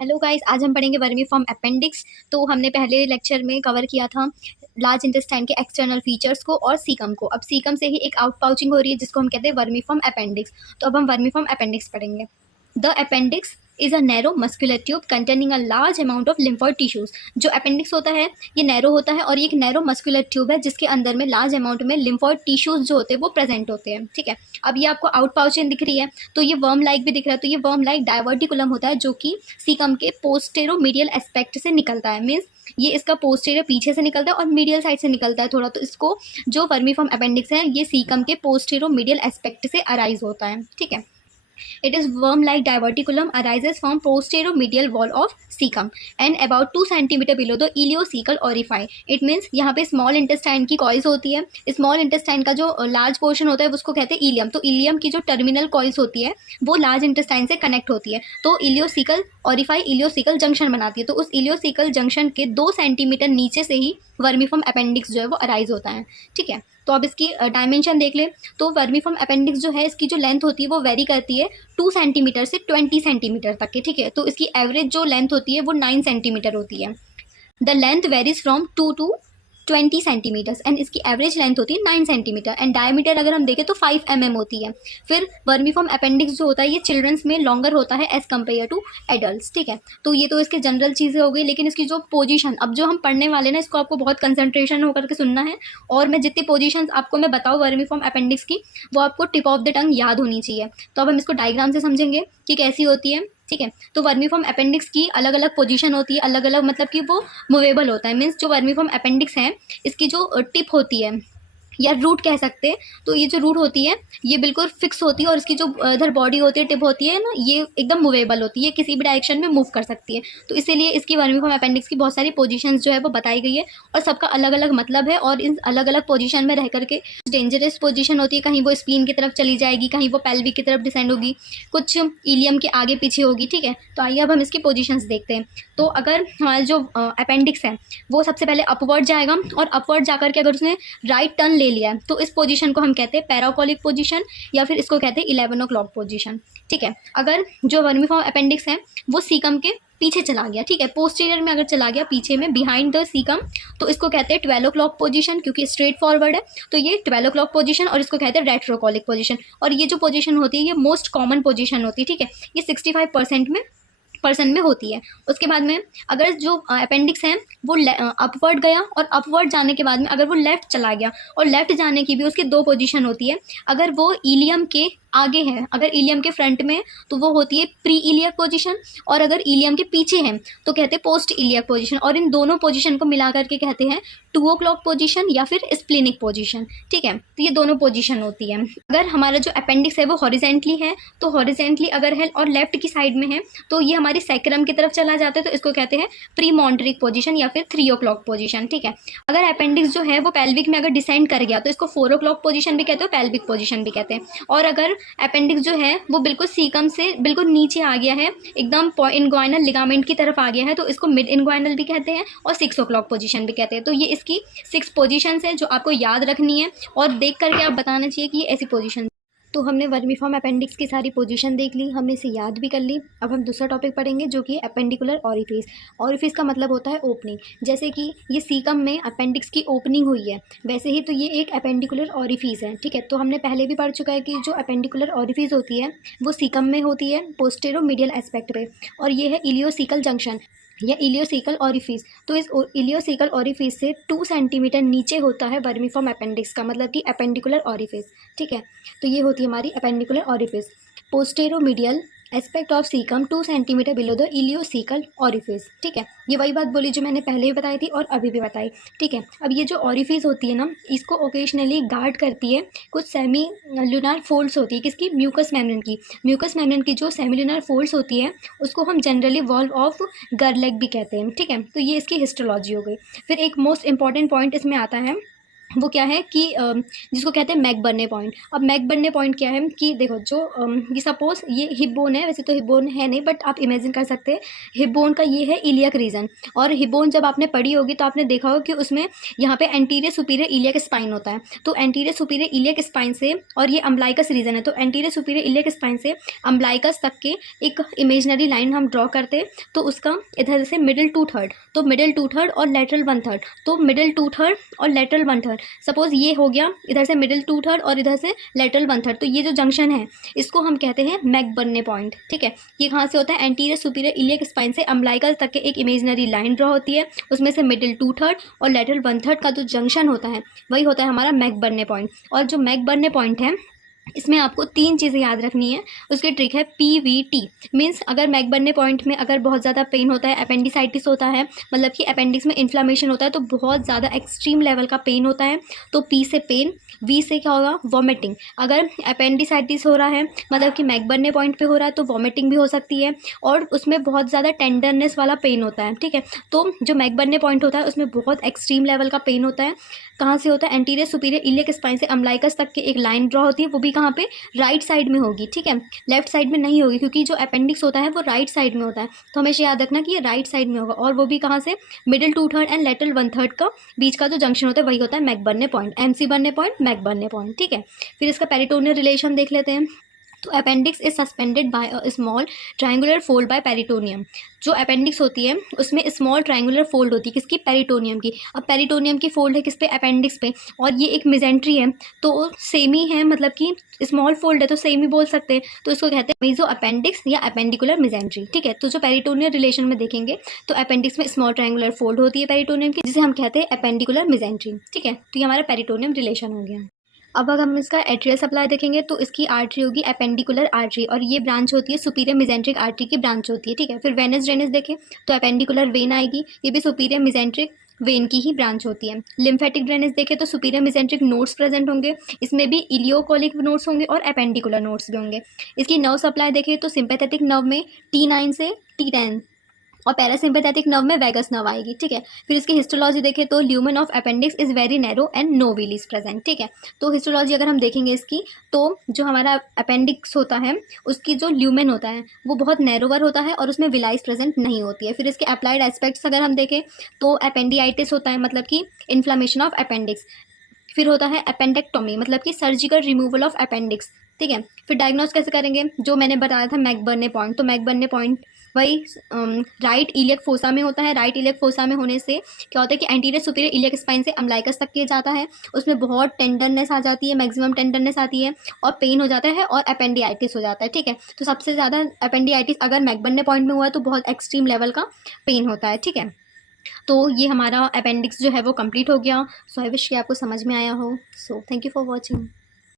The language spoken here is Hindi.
हेलो गाइस, आज हम पढ़ेंगे वर्मीफॉर्म अपेंडिक्स। तो हमने पहले लेक्चर में कवर किया था लार्ज इंटेस्टाइन के एक्सटर्नल फीचर्स को और सीकम को। अब सीकम से ही एक आउट पाउचिंग हो रही है जिसको हम कहते हैं वर्मीफॉर्म अपेंडिक्स। तो अब हम वर्मीफॉर्म अपेंडिक्स पढ़ेंगे। The appendix is a narrow muscular tube containing a large amount of lymphoid tissues. जो अपेंडिक्स होता है ये नैरो होता है और ये एक नैरो मस्कुलर ट्यूब है जिसके अंदर में लार्ज अमाउंट में लिम्फॉइड टिश्यूज जो होते हैं वो प्रेजेंट होते हैं। ठीक है, अब ये आपको आउट पाउचिंग दिख रही है तो ये वर्म लाइक भी दिख रहा है। तो ये वर्म लाइक डायवर्टिकुलम होता है जो कि सीकम के पोस्टेरोमीडियल एस्पेक्ट से निकलता है। मीन्स ये इसका पोस्टेरियर पीछे से निकलता है और मीडियल साइड से निकलता है थोड़ा। तो इसको जो वर्मीफॉर्म अपेंडिक्स है ये सीकम के पोस्टेरोमीडियल एस्पेक्ट से अराइज होता है। ठीक है, it is worm-like diverticulum arises from posterior-medial wall of cecum and about 2 centimeter below the ileocecal orifice. It means यहाँ पे स्मॉल इंटेस्टाइन की कॉइल्स होती है। स्मॉल इंटेस्टाइन का जो लार्ज पोर्शन होता है उसको कहते हैं इलियम। तो इलियम की जो टर्मिनल कॉइल्स होती है वो लार्ज इंटेस्टाइन से कनेक्ट होती है। तो इलियोसिकल ऑरिफाई इलियोसिकल जंक्शन बनाती है। तो उस इलियोसिकल जंक्शन के 2 सेंटीमीटर नीचे से ही वर्मीफॉर्म अपेंडिक्स जो है वो अराइज होता है। ठीक है, तो अब इसकी डायमेंशन देख ले। तो वर्मीफॉर्म अपेंडिक्स जो है इसकी जो लेंथ होती है वो वेरी करती है 2 सेंटीमीटर से 20 सेंटीमीटर तक की। ठीक है, तो इसकी एवरेज जो लेंथ होती है वो 9 सेंटीमीटर होती है। The length varies from 2 to 20 centimetres and इसकी एवरेज लेंथ होती है 9 सेंटीमीटर एंड डायमीटर अगर हम देखें तो 5 mm होती है। फिर वर्मीफॉर्म अपेंडिक्स जो होता है ये चिल्ड्रंस में लॉन्गर होता है एज कम्पेयर टू एडल्ट्स। ठीक है, तो ये तो इसके जनरल चीज़ें हो गई। लेकिन इसकी जो पोजीशन अब जो हम पढ़ने वाले ना इसको आपको बहुत कंसंट्रेशन होकर के सुनना है। और मैं जितनी पोजीशंस आपको मैं बताऊँ वर्मीफॉर्म अपेंडिक्स की वो आपको टिप ऑफ द टंग याद होनी चाहिए। तो अब हम इसको डायग्राम से समझेंगे कि कैसी होती है। ठीक है, तो वर्मीफॉर्म अपेंडिक्स की अलग अलग पोजीशन होती है, अलग अलग मतलब कि वो मूवेबल होता है। मीन्स जो वर्मीफॉर्म अपेंडिक्स है इसकी जो टिप होती है या रूट कह सकते हैं, तो ये जो रूट होती है ये बिल्कुल फिक्स होती है और इसकी जो इधर बॉडी होती है टिप होती है ना ये एकदम मूवेबल होती है, किसी भी डायरेक्शन में मूव कर सकती है। तो इसीलिए इसकी वर्मीफॉर्म अपेंडिक्स की बहुत सारी पोजीशंस जो है वो बताई गई है और सबका अलग अलग मतलब है। और इन अलग अलग पोजीशन में रह करके डेंजरस पोजीशन होती है, कहीं वो स्प्लीन की तरफ चली जाएगी, कहीं वो पेल्विक की तरफ डिसेंड होगी, कुछ इलियम के आगे पीछे होगी। ठीक है, तो आइए अब हम इसकी पोजीशंस देखते हैं। तो अगर हमारा जो अपेंडिक्स है वो सबसे पहले अपवर्ड जाएगा और अपवर्ड जाकर के अगर उसने राइट टर्न ले लिया है तो इस पोजीशन को हम कहते हैं पैराकोलिक पोजीशन या फिर इसको कहते हैं 11 o'clock पोजीशन। ठीक है, अगर जो वर्मीफॉर्म अपेंडिक्स है वो सीकम के पीछे चला गया, ठीक है, पोस्टीरियर में अगर चला गया पीछे में बिहाइंड द सीकम, तो इसको कहते हैं 12 o'clock पोजीशन क्योंकि स्ट्रेट फॉरवर्ड है। तो ये 12 o'clock पोजीशन और इसको कहते हैं रेट्रोकोलिक पोजीशन। और ये जो पोजीशन होती है ये मोस्ट कॉमन पोजीशन होती है। ठीक है, ये 65% में पर्सन में होती है। उसके बाद में अगर जो अपेंडिक्स है वो अपवर्ड गया और अपवर्ड जाने के बाद में अगर वो लेफ्ट चला गया और लेफ्ट जाने की भी उसकी 2 पोजीशन होती है। अगर वो इलियम के आगे है, अगर इलियम के फ्रंट में तो वो होती है प्री इलियक पोजीशन और अगर इलियम के पीछे है तो कहते हैं पोस्ट इलियक पोजीशन। और इन दोनों पोजीशन को मिला करके कहते हैं 2 o'clock पोजीशन या फिर स्प्लिनिक पोजीशन। ठीक है, तो ये दोनों पोजीशन होती है। अगर हमारा जो अपेंडिक्स है वो हॉरिजेंटली है तो हॉरिजेंटली अगर है और लेफ्ट की साइड में है तो ये हमारी सैक्रम की तरफ चला जाता है, तो इसको कहते हैं प्री मॉन्ट्रिक पोजीशन या फिर 3 o'clock पोजीशन। ठीक है, अगर अपेंडिक्स जो है वो पेल्विक में अगर डिसेंड कर गया तो इसको 4 o'clock पोजीशन भी कहते हैं, पेल्विक पोजीशन भी कहते हैं। और अगर अपेंडिक्स जो है वो बिल्कुल सीकम से बिल्कुल नीचे आ गया है, एकदम इनग्वाइनल लिगामेंट की तरफ आ गया है, तो इसको मिड इनग्वाइनल भी कहते हैं और 6 o'clock पोजीशन भी कहते हैं। तो ये इसकी 6 पोजीशंस है जो आपको याद रखनी है और देख करके आप बताना चाहिए कि ये ऐसी पोजीशन। तो हमने वर्मीफॉर्म अपेंडिक्स की सारी पोजीशन देख ली, हमने इसे याद भी कर ली। अब हम दूसरा टॉपिक पढ़ेंगे जो कि अपेंडिकुलर ऑरिफिस। ऑरिफिस का मतलब होता है ओपनिंग। जैसे कि ये सीकम में अपेंडिक्स की ओपनिंग हुई है वैसे ही तो ये एक अपेंडिकुलर ऑरिफिस है। ठीक है, तो हमने पहले भी पढ़ चुका है कि जो अपेंडिकुलर ऑरिफिस होती है वो सीकम में होती है पोस्टेरोमीडियल एस्पेक्ट पे और ये है इलियोसिकल जंक्शन या इलियोसिकल ऑरिफिस। तो इस इलियोसिकल ऑरिफिस से 2 सेंटीमीटर नीचे होता है वर्मीफॉर्म अपेंडिक्स का मतलब कि अपेंडिकुलर ऑरिफिस। ठीक है, तो ये होती है हमारी appendicular orifice. Posteromedial aspect of caecum 2 centimetre below the ileocaecal orifice. ठीक है, ये वही बात बोली जो मैंने पहले भी बताई थी और अभी भी बताई। ठीक है, अब ये जो ऑरिफिस होती है ना इसको ओकेजनली गार्ड करती है कुछ सेमी ल्यूनार फोल्ड्स होती है। किसकी? म्यूकस मेम्ब्रेन की। म्यूकस मेम्ब्रेन की जो सेमी ल्यूनार फोल्ड्स होती है उसको हम जनरली वॉल्व ऑफ गर्लेग भी कहते हैं। ठीक है, तो ये इसकी हिस्टोलॉजी हो गई। फिर एक मोस्ट इंपॉर्टेंट पॉइंट इसमें आता है वो क्या है कि जिसको कहते हैं मैकबर्ने पॉइंट। अब मैकबर्ने पॉइंट क्या है कि देखो जो ये सपोज ये हिप बोन है, वैसे तो हिप बोन है नहीं बट आप इमेजिन कर सकते हैं हिप बोन का ये है इलियक रीजन। और हिप बोन जब आपने पढ़ी होगी तो आपने देखा होगा कि उसमें यहाँ पे एंटीरियर सुपीरियर इलियक स्पाइन होता है। तो एंटीरियर सुपीरियर इलियक स्पाइन से, और ये अम्बलाइकस रीजन है, तो एंटीरियर सुपीरियर इलियक स्पाइन से अम्बलाइकस तक के एक इमेजनरी लाइन हम ड्रॉ करते हैं। तो उसका इधर से मिडिल 2/3, तो मिडिल 2/3 और लेटरल 1/3, तो मिडिल 2/3 और लेटरल 1/3। सपोज ये हो गया इधर से मिडिल 2/3 और इधर से लेटरल 1/3, तो ये जो जंक्शन है इसको हम कहते हैं मैकबर्ने पॉइंट। ठीक है, ये कहाँ से होता है? एंटीरियर सुपीरियर इलियक स्पाइन से अम्बलाइकस तक के एक इमेजनरी लाइन ड्रॉ होती है, उसमें से मिडिल 2/3 और लेटरल 1/3 का जो जंक्शन होता है वही होता है हमारा मैकबर्ने पॉइंट। और जो मैकबर्ने पॉइंट है इसमें आपको 3 चीज़ें याद रखनी है। उसकी ट्रिक है PVT, मीन्स अगर मैकबर्ने पॉइंट में अगर बहुत ज़्यादा पेन होता है, अपेंडिसाइटिस होता है, मतलब कि अपेंडिक्स में इन्फ्लामेशन होता है, तो बहुत ज़्यादा एक्सट्रीम लेवल का पेन होता है, तो P से पेन, V से क्या होगा? वॉमिटिंग। अगर अपेंडिसाइटिस हो रहा है मतलब कि मैकबर्ने पॉइंट पे हो रहा है तो वॉमिटिंग भी हो सकती है, और उसमें बहुत ज़्यादा टेंडरनेस वाला पेन होता है। ठीक है, तो जो मैकबर्ने पॉइंट होता है उसमें बहुत एक्सट्रीम लेवल का पेन होता है। कहाँ से होता है? एंटीरियर सुपीरियर इलियक स्पाइन से अम्बलाइकस तक के एक लाइन ड्रॉ होती है, वो भी कहाँ पे? राइट साइड में होगी। ठीक है, लेफ्ट साइड में नहीं होगी, क्योंकि जो अपेंडिक्स होता है वो राइट साइड में होता है, तो हमेशा याद रखना कि ये राइट साइड में होगा। और वो भी कहाँ से? मिडिल 2/3 एंड लेटरल 1/3 का बीच का जो जंक्शन होता है वही होता है McBurney point. MC Burney point, McBurney point. ठीक है, फिर इसका पेरिटोनियल रिलेशन देख लेते हैं। तो appendix is suspended by a small triangular fold by peritoneum. जो अपेंडिक्स होती है उसमें स्मॉल ट्रायंगुलर फोल्ड होती है, किसकी? पेरिटोनियम की। अब पेरिटोनियम की फोल्ड है किस पे? अपेंडिक्स पे, और ये एक मिजेंट्री है तो सेम ही है, मतलब कि स्मॉल फोल्ड है तो सेम ही बोल सकते हैं, तो इसको कहते हैं मेजो अपेंडिक्स या अपेंडिकुलर मिजेंट्री। ठीक है, तो जो पेरिटोनियल रिलेशन में देखेंगे तो अपेंडिक्स में स्मॉल ट्रायंगुलर फोल्ड होती है पेरिटोनियम की, जिसे हम कहते हैं अपेंडिकुलर मिजेंट्री। ठीक है, तो ये हमारा पेरिटोनियम रिलेशन हो गया। अब अगर हम इसका एट्रियल सप्लाई देखेंगे तो इसकी आर्टरी होगी अपेंडिकुलर आर्टरी, और ये ब्रांच होती है सुपीरियर मिजेंट्रिक आर्टरी की ब्रांच होती है। ठीक है, फिर वेनस ड्रेनेज देखें तो अपेंडिकुलर वेन आएगी, ये भी सुपीरियर मिजेंट्रिक वेन की ही ब्रांच होती है। लिम्फेटिक ड्रेनेज देखें तो सुपीरियर मिजेंट्रिक नोड्स प्रेजेंट होंगे, इसमें भी इलियोकोलिक नोड्स होंगे और अपेंडिकुलर नोड्स भी होंगे। इसकी नर्व सप्लाई देखें तो सिंपैथेटिक नर्व में T9 से T10, और पैरासिम्पैथेटिक नर्व में वैगस नर्व आएगी। ठीक है, फिर इसकी हिस्टोलॉजी देखें तो lumen of appendix is very narrow and no wheel is present. ठीक है, तो हिस्टोलॉजी अगर हम देखेंगे इसकी, तो जो हमारा अपेंडिक्स होता है उसकी जो ल्यूमेन होता है वो बहुत नैरोवर होता है और उसमें विलाइस प्रेजेंट नहीं होती है। फिर इसके अप्लाइड एस्पेक्ट्स अगर हम देखें तो अपेंडियाइटिस होता है, मतलब कि इन्फ्लामेशन ऑफ अपेंडिक्स। फिर होता है अपेंडेक्टोमी, मतलब कि सर्जिकल रिमूवल ऑफ अपेंडिक्स। ठीक है, फिर डायग्नोस कैसे करेंगे? जो मैंने बताया था मैकबर्ने पॉइंट, तो मैकबर्ने पॉइंट वही राइट इलियक फोसा में होता है। राइट इलियक फोसा में होने से क्या होता है कि एंटीरियर सुपीरियर इलियक स्पाइन से अम्बलाइकस तक किया जाता है, उसमें बहुत टेंडरनेस आ जाती है, मैक्सिमम टेंडरनेस आती है और पेन हो जाता है और अपेंडियाइटिस हो जाता है। ठीक है, तो सबसे ज़्यादा अपेंडियाइटिस अगर मैकबर्ने पॉइंट में हुआ है तो बहुत एक्सट्रीम लेवल का पेन होता है। ठीक है, तो ये हमारा अपेंडिक्स जो है वो कंप्लीट हो गया। सो आई विश कि आपको समझ में आया हो। So thank you for watching.